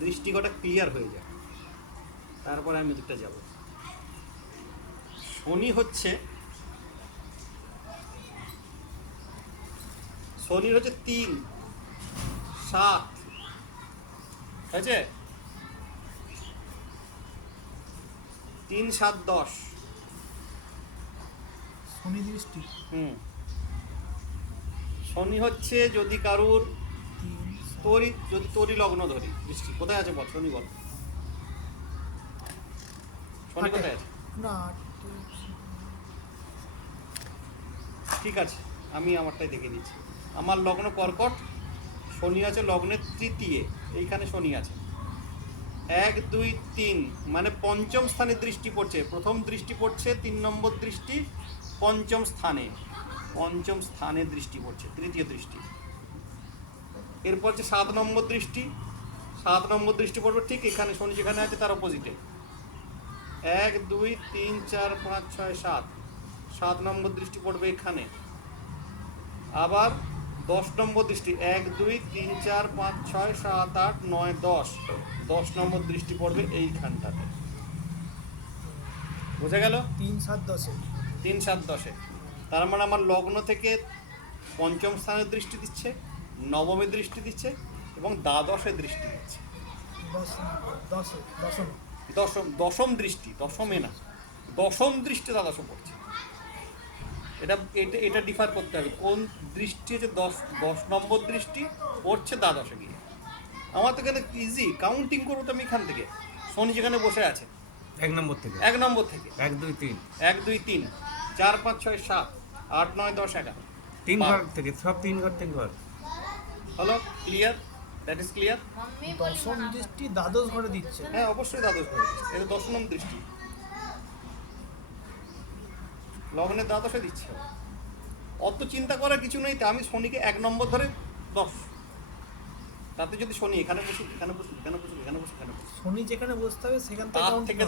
দৃষ্টিকোণটা clear হয়ে যায়, তারপরে আমি ওদিকটা যাব। শনি হচ্ছে 3, 7, আছে 3, 7, 10। শনি দৃষ্টি শনি হচ্ছে যদি কারুর 3 যদি তরি লগ্ন ধরি, দৃষ্টি কোথায় আছে বল, শনি বল, শনি কোথায় আছে? না ঠিক আছে, আমি আমারটাই দেখে দিচ্ছি। আমার লগ্ন কর্কট, শনি আছে লগ্নের তৃতীয়, এইখানে শনি আছে 1, 2, 3, মানে পঞ্চম স্থানে দৃষ্টি পড়ছে। প্রথম দৃষ্টি পড়ছে 3 নম্বর দৃষ্টি পঞ্চম স্থানে দৃষ্টি পড়ছে, তৃতীয় দৃষ্টি। এরপর হচ্ছে 7 নম্বর দৃষ্টি, 7 নম্বর দৃষ্টি পড়বে ঠিক এখানে, শনি যেখানে আছে তার অপোজিটে। 1, 2, 3, 4, 5, 6, 7, 7 নম্বর দৃষ্টি পড়বে এখানে। আবার 10 নম্বর দৃষ্টি, 1, 2, 3, 4, 5, 6, 7, 8, 9, 10, 10 নম্বর দৃষ্টি পড়বে এইখানটাতে। বোঝা গেল? 3, 7, 10 3, 7, 10। তার মানে আমার লগ্ন থেকে পঞ্চম স্থানে দৃষ্টি দিচ্ছে, নবমে দৃষ্টি দিচ্ছে এবং দ্বাদশে দৃষ্টি দিচ্ছে। 10 দশম দৃষ্টি, দশমে না, দশম দৃষ্টি দ্বাদশে পড়ছে। এটা এটা এটা ডিফার করতে হবে কোন দৃষ্টি হচ্ছে 10 নম্বর দৃষ্টি পড়ছে দ্বাদশে গিয়ে। আমার তো এখানে ইজি কাউন্টিং করবো তো আমি এখান থেকে, শনি যেখানে বসে আছে 1 নম্বর থেকে 1 নম্বর থেকে 1 2 3 1, 2, 3, 4, 5, 6, 7, 8, 9, 10, 11। 3 ঘর থেকে সব 3 ঘর 3 ঘর। হলো ক্লিয়ার? That is clear? দশম দৃষ্টি দ্বাদশ ঘরে দিচ্ছে। হ্যাঁ অবশ্যই দ্বাদশ ঘরে, এটা 10 নম্বর দৃষ্টি, লগ্নের দ্বাদশে দিচ্ছে। অত চিন্তা করার কিছু নেই। তো আমি শনিকে 1 নম্বর ধরে 10, তাতে যদি শনি এখানে বসুক, এখানে বসুক, এখানে বসুক, এখানে বসুক, এখানে বসুক, শনি যেখানে বসতে হবে সেখান থেকে তার count থেকে